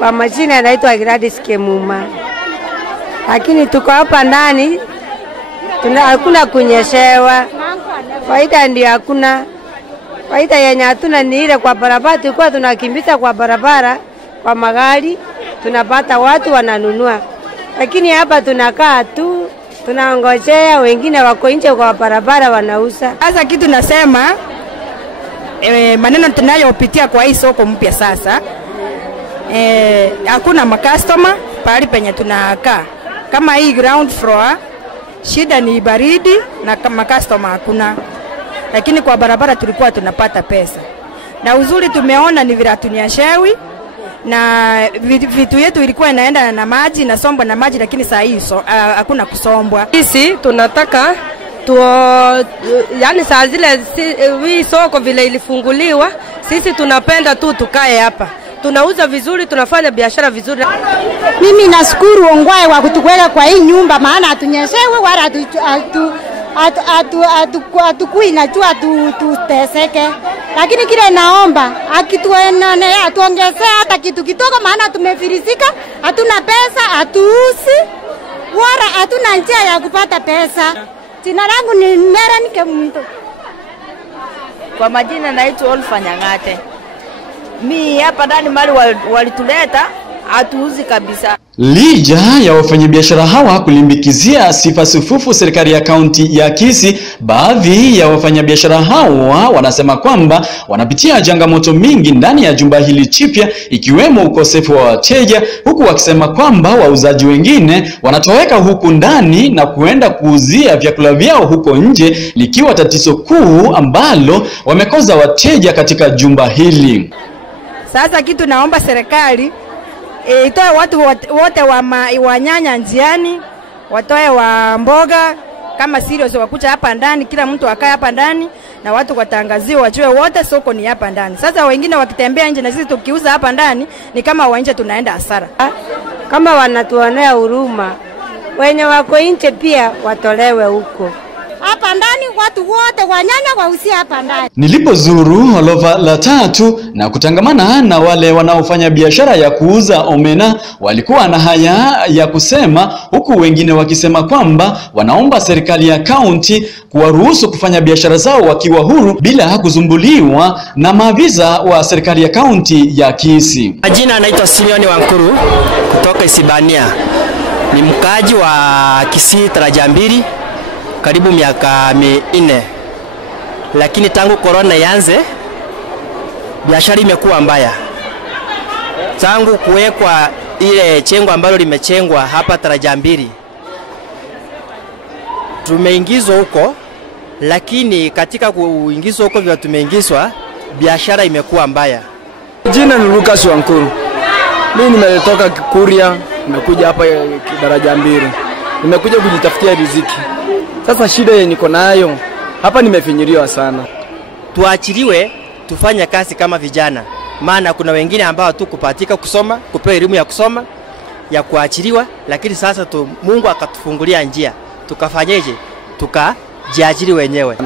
Kwa majina anaitwa Gladys Kemuma. Lakini tuko hapa ndani hakuna kunyeshewa. Faida ndio hakuna. Faida yenye hatuna ni ile kwa barabara, tulikuwa tunakimbiza kwa barabara kwa magari, tunapata watu wananunua. Lakini hapa tunakaa tu, tunaongojea wengine wako nje kwa barabara wanauza. Sasa kitu nasema maneno tunayopitia kwa hii soko mpya sasa, hakuna makastoma pale penye tunakaa. Kama hii ground floor shida ni baridi na kama customer hakuna. Lakini kwa barabara tulikuwa tunapata pesa. Na uzuri tumeona ni vile tunyashewi na vitu yetu ilikuwa inaenda na maji na sombwa na maji, lakini saa hii hakuna kusombwa. Sisi tunataka yani saa zile hii soko vile ilifunguliwa, sisi tunapenda tu tukae hapa. Tunauza vizuri, tunafanya biashara vizuri. Mimi nashukuru Ongwae wa kutukweka kwa hii nyumba, maana hatunyeshewe wala hatukui najua tuteseke. Lakini kile naomba akituenea atuongezee hata kitu kidogo, maana tumefilisika, hatuna pesa, hatuuzi wala hatuna njia ya kupata pesa. Jina langu ni Mera Nikemuntu. Kwa majina naitwa Olfa Nyang'ate. Mi hapa ndani mali walituleta hatuuzi kabisa. Licha ya wafanyabiashara hawa kulimbikizia sifa sufufu serikali ya kaunti ya Kisii, baadhi ya wafanyabiashara hawa wanasema kwamba wanapitia changamoto mingi ndani ya jumba hili chipya, ikiwemo ukosefu wa wateja, huku wakisema kwamba wauzaji wengine wanatoweka huku ndani na kuenda kuuzia vyakula vyao huko nje, likiwa tatizo kuu ambalo wamekosa wateja katika jumba hili. Sasa kitu naomba serikali itoe watu wote wa nyanya njiani, watoe wa mboga kama serious wakucha hapa ndani, kila mtu akae hapa ndani na watu watangaziwe wajue wote soko ni hapa ndani. Sasa wengine wakitembea nje na sisi tukiuza hapa ndani ni kama wanje tunaenda hasara. Kama wanatuonea huruma, wenye wako nje pia watolewe huko. Hapa ndani watu wote wanyanya wausia hapa ndani. Nilipozuru Holova la 3 na kutangamana na wale wanaofanya biashara ya kuuza omena, walikuwa na haya ya kusema, huku wengine wakisema kwamba wanaomba serikali ya kaunti kuwaruhusu kufanya biashara zao wakiwa huru bila kuzumbuliwa na maafisa wa serikali ya kaunti ya Kisii. Majina anaitwa Simeon Wankuru kutoka Isibania. Ni mkaji wa Kisii Taraja Mbili. Karibu miaka 4. Lakini tangu corona ianze biashara imekuwa mbaya. Tangu kuwekwa ile chengo ambalo limechengwa hapa Taraja Mbili, tumeingizwa huko, lakini katika kuingizwa huko vile tumeingizwa, biashara imekuwa mbaya. Jina ni Lucas Wankuru. Mimi nimetoka Kuria, nimekuja hapa Taraja Mbili. Nimekuja kujitafutia riziki. Sasa shida yenye niko nayo hapa, nimefinyiliwa sana. Tuachiliwe tufanye kazi kama vijana, maana kuna wengine ambao tu kupatika kusoma, kupewa elimu ya kusoma ya kuachiliwa, lakini sasa Mungu akatufungulia njia, tukafanyeje? Tukajiajiri wenyewe.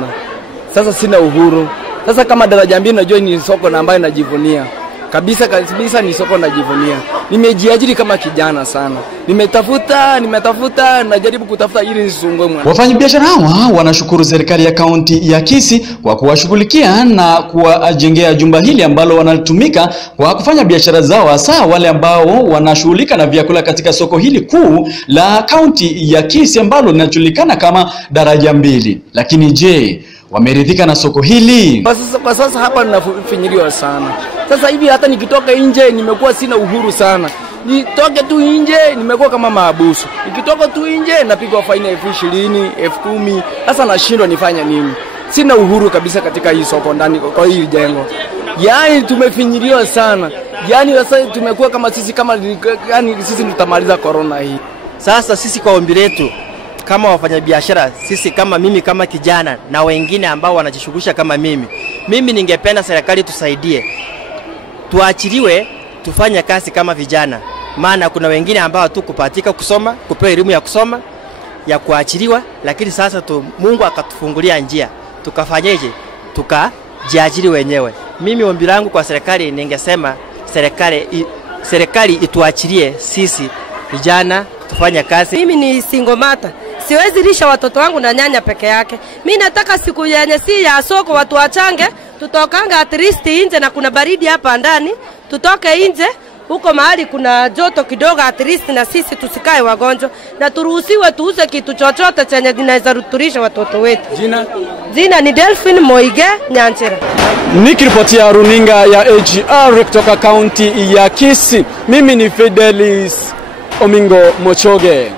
Sasa sina uhuru. Sasa kama Taraja Mbili najua ni soko na ambayo najivunia. Kabisa ni soko najivunia. Nimejiajiri kama kijana sana. Nimetafuta najaribu kutafuta ili nisungwe mwana. Wafanyabiashara hawa wanashukuru serikali ya kaunti ya Kisii kwa kuwashughulikia na kuwajengea jumba hili ambalo wanatumika kwa kufanya biashara zao, hasa wale ambao wanashughulika na vyakula katika soko hili kuu la kaunti ya Kisii ambalo linajulikana kama Taraja Mbili. Lakini je, wameridhika na soko hili? Kwa sasa hapa ninafinyiliwa sana. Sasa hivi hata nikitoka nje nimekuwa sina uhuru sana. Nitoke tu nje nimekuwa kama maabusu. Nikitoka tu nje napigwa faini 20,000, 10,000. Sasa nashindwa nifanye nini? Sina uhuru kabisa katika hii soko ndani kwa hii jengo. Yaani tumefinyiliwa sana. Yaani sasa tumekuwa kama sisi sisi tutamaliza corona hii. Sasa sisi kwa ombi letu kama wafanyabiashara, sisi kama mimi kama kijana na wengine ambao wanajishughulisha kama mimi ningependa serikali tusaidie. Tuachiliwe tufanye kazi kama vijana, maana kuna wengine ambao tu kupatika kusoma, kupewa elimu ya kusoma ya kuachiliwa, lakini sasa Mungu akatufungulia njia, tukafanyeje? Tukajiajiri wenyewe. Mimi ombi langu kwa serikali ningesema serikali serikali ituachilie sisi vijana tufanye kazi. Mimi ni single mother. Siwezi lisha watoto wangu na nyanya peke yake. Mimi nataka siku yenye si ya soko watu wachange, tutokanga at least nje na kuna baridi hapa ndani, tutoke nje huko mahali kuna joto kidogo at least na sisi tusikae wagonjwa na turuhusiwe tuuze kitu chochote chenye kinaweza ruturisha watoto wetu. Jina ni Delphine Moige Nyanchera. Nikiripotia runinga ya AGR kutoka kaunti ya Kisii, mimi ni Fidelis Omingo Mochoge.